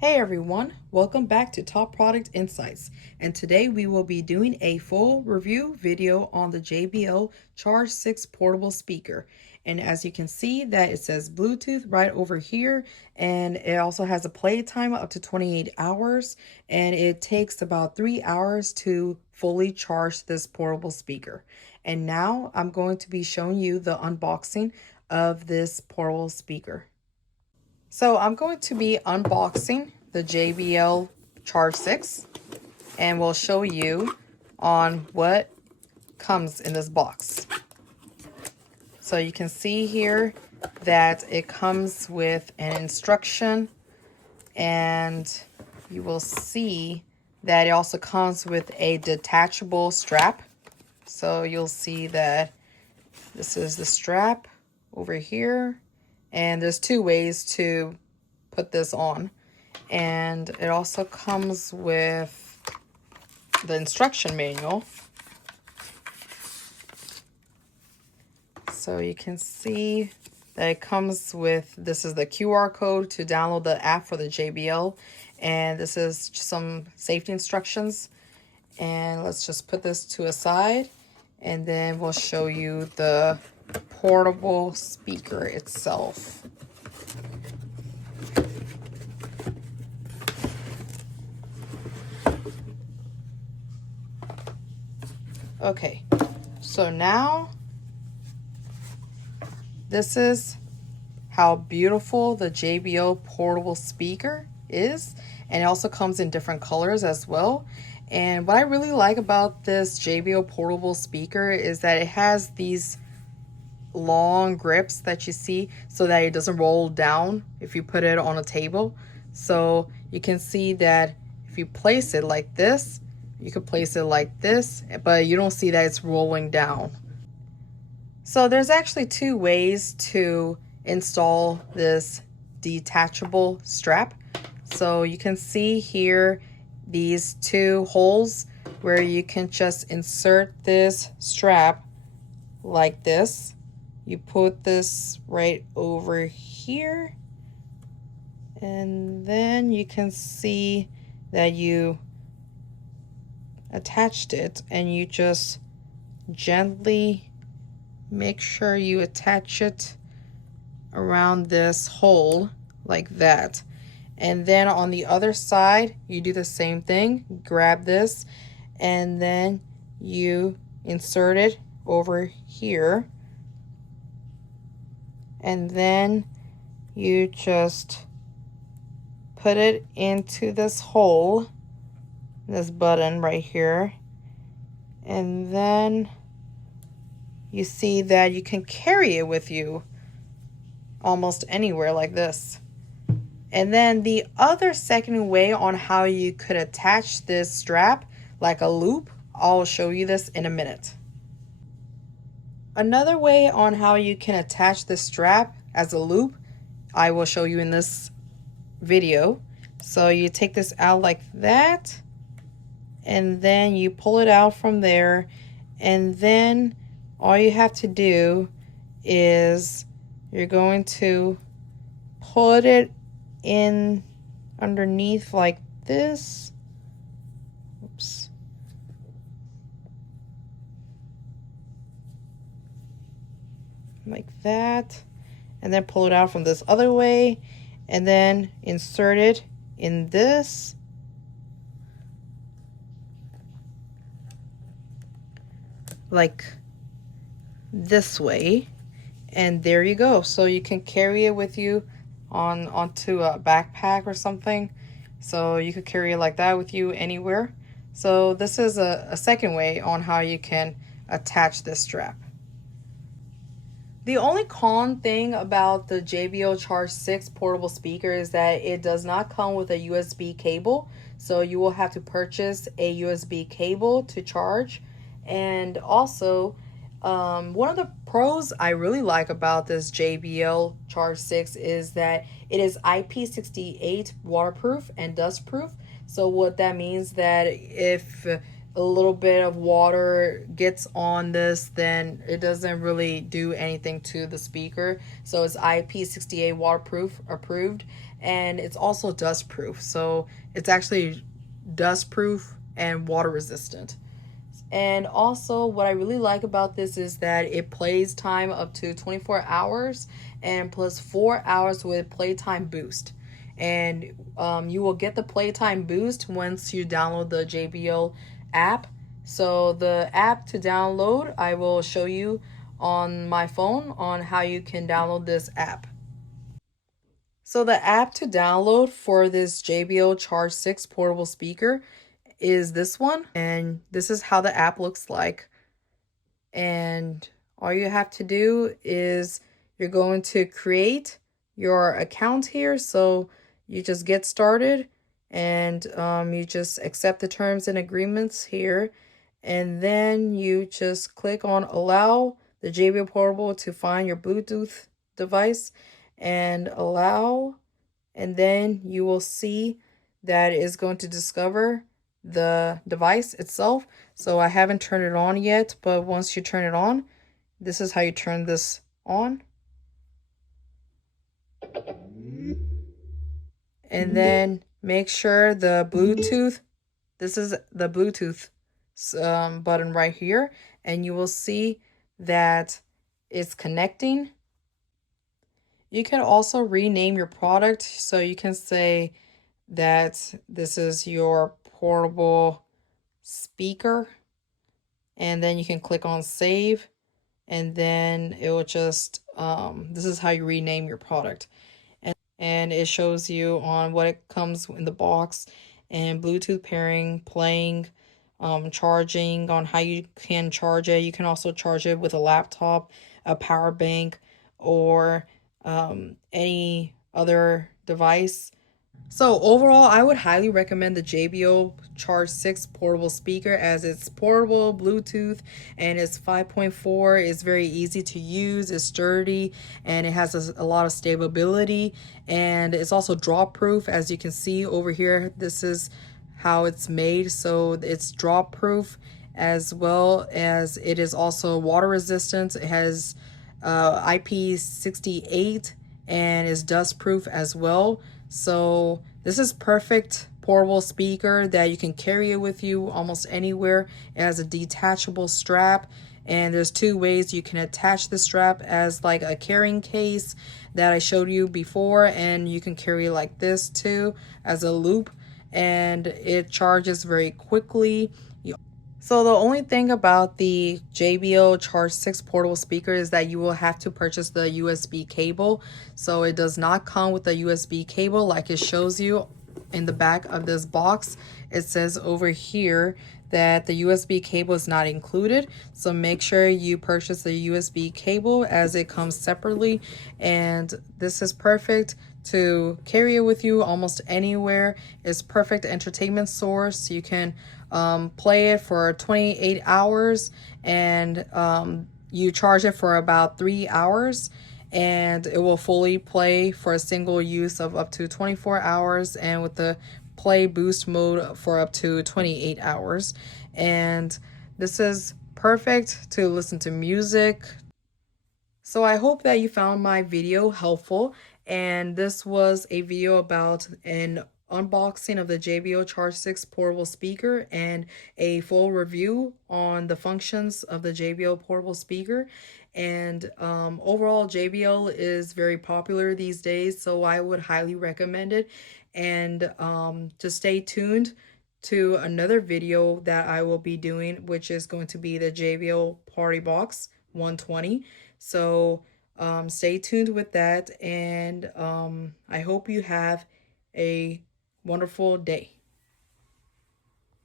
Hey everyone, welcome back to Top Product Insights, and today we will be doing a full review video on the JBL Charge 6 portable speaker. And as you can see that it says Bluetooth right over here, and it also has a play time up to 28 hours, and it takes about 3 hours to fully charge this portable speaker. And now I'm going to be showing you the unboxing of this portable speaker. So I'm going to be unboxing the JBL Charge 6 and we'll show you on what comes in this box. So you can see here that it comes with an instruction, and you will see that it also comes with a detachable strap. So you'll see that this is the strap over here, and there's two ways to put this on. And it also comes with the instruction manual. So you can see that it comes with, this is the QR code to download the app for the JBL. And this is some safety instructions. And let's just put this to a side, and then we'll show you the portable speaker itself. Okay, so now this is how beautiful the JBL portable speaker is, and it also comes in different colors as well. And what I really like about this JBL portable speaker is that it has these long grips that you see so that it doesn't roll down if you put it on a table. So you can see that if you place it like this, you could place it like this, but you don't see that it's rolling down. So there's actually two ways to install this detachable strap. So you can see here these two holes where you can just insert this strap like this. You put this right over here, and then you can see that you attached it, and you just gently make sure you attach it around this hole like that. And then on the other side you do the same thing. Grab this and then you insert it over here, and then you just put it into this hole, this button right here, and then you see that you can carry it with you almost anywhere like this. And then the other second way on how you could attach this strap like a loop, I'll show you this in a minute. Another way on how you can attach this strap as a loop, I will show you in this video. So you take this out like that, and then you pull it out from there, and then all you have to do is you're going to put it in underneath like this. Oops. Like that, and then pull it out from this other way, and then insert it in this. Like this way, and there you go. So you can carry it with you onto a backpack or something. So you could carry it like that with you anywhere. So this is a second way on how you can attach this strap. The only con thing about the JBL Charge 6 portable speaker is that it does not come with a USB cable. So you will have to purchase a USB cable to charge. And also, one of the pros I really like about this JBL Charge 6 is that it is IP68 waterproof and dustproof. So what that means that if a little bit of water gets on this, then it doesn't really do anything to the speaker. So it's IP68 waterproof approved. and it's also dust proof. So it's actually dust proof and water resistant. And also, what I really like about this is that it plays time up to 24 hours and plus 4 hours with playtime boost. And you will get the playtime boost once you download the JBL app. So, the app to download, I will show you on my phone on how you can download this app. So, the app to download for this JBL Charge 6 portable speaker is this one, and this is how the app looks like. And all you have to do is you're going to create your account here. So you just get started, and you just accept the terms and agreements here, and then you just click on allow the JBL portable to find your Bluetooth device and allow, and then you will see that it is going to discover the device itself. So I haven't turned it on yet, but once you turn it on, this is how you turn this on. And then make sure the Bluetooth, this is the Bluetooth button right here, and you will see that it's connecting. You can also rename your product, so you can say that this is your portable speaker, and then you can click on save, and then it will just this is how you rename your product, and it shows you on what it comes in the box, and Bluetooth pairing, playing, charging, on how you can charge it. You can also charge it with a laptop, a power bank, or any other device. So overall, I would highly recommend the JBL Charge 6 portable speaker, as it's portable, Bluetooth, and it's 5.4. It's very easy to use, it's sturdy, and it has a lot of stability, and it's also drop proof. As you can see over here, this is how it's made. So it's drop proof, as well as it is also water resistant. It has IP68 and is dust proof as well. So this is perfect portable speaker that you can carry it with you almost anywhere. It has a detachable strap, and there's two ways you can attach the strap, as like a carrying case that I showed you before, and you can carry like this too as a loop, and it charges very quickly. So the only thing about the JBL Charge 6 portable speaker is that you will have to purchase the USB cable. So it does not come with a USB cable like it shows you in the back of this box. It says over here that the USB cable is not included. So make sure you purchase the USB cable, as it comes separately. And this is perfect to carry it with you almost anywhere. It's perfect entertainment source. You can play it for 28 hours, and you charge it for about 3 hours, and it will fully play for a single use of up to 24 hours, and with the play boost mode for up to 28 hours. And this is perfect to listen to music. So I hope that you found my video helpful, and this was a video about an unboxing of the JBL Charge 6 portable speaker and a full review on the functions of the JBL portable speaker. And overall, JBL is very popular these days, so I would highly recommend it. And just stay tuned to another video that I will be doing, which is going to be the JBL Party Box 120. So stay tuned with that, and I hope you have a wonderful day.